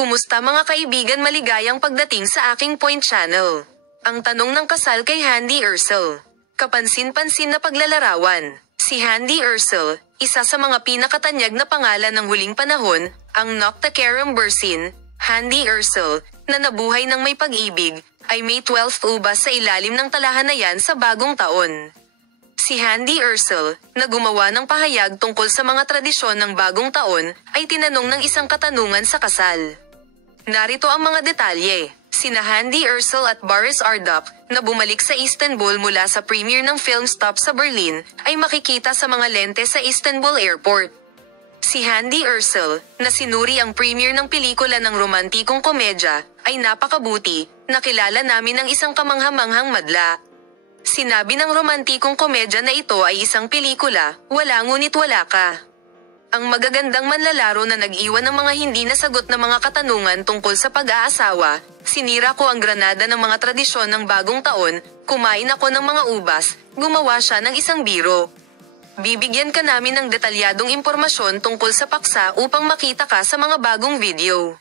Kumusta mga kaibigan, maligayang pagdating sa aking Point Channel. Ang tanong ng kasal kay Handy Ursul. Kapansin-pansin na paglalarawan. Si Handy Ursul, isa sa mga pinakatanyag na pangalan ng huling panahon, ang Noctacarum bursin, Handy Ursul, na nabuhay ng may pag-ibig, ay may 12 ubas sa ilalim ng talahanayan sa bagong taon. Si Handy Ursul, na gumawa ng pahayag tungkol sa mga tradisyon ng bagong taon, ay tinanong ng isang katanungan sa kasal. Narito ang mga detalye. Sina Handy Ursul at Boris Arduck, na bumalik sa Istanbul mula sa premiere ng film Stop sa Berlin, ay makikita sa mga lente sa Istanbul Airport. Si Handy Ursul, na sinuri ang premiere ng pelikula ng romantikong komedya, ay napakabuti, nakilala namin ng isang kamanghamanghang madla. Sinabi ng romantikong komedya na ito ay isang pelikula, wala ngunit wala ka. Ang magagandang manlalaro na nag-iwan ng mga hindi nasagot na mga katanungan tungkol sa pag-aasawa, sinira ko ang granada ng mga tradisyon ng bagong taon, kumain ako ng mga ubas, gumawa siya ng isang biro. Bibigyan ka namin ng detalyadong impormasyon tungkol sa paksa upang makita ka sa mga bagong video.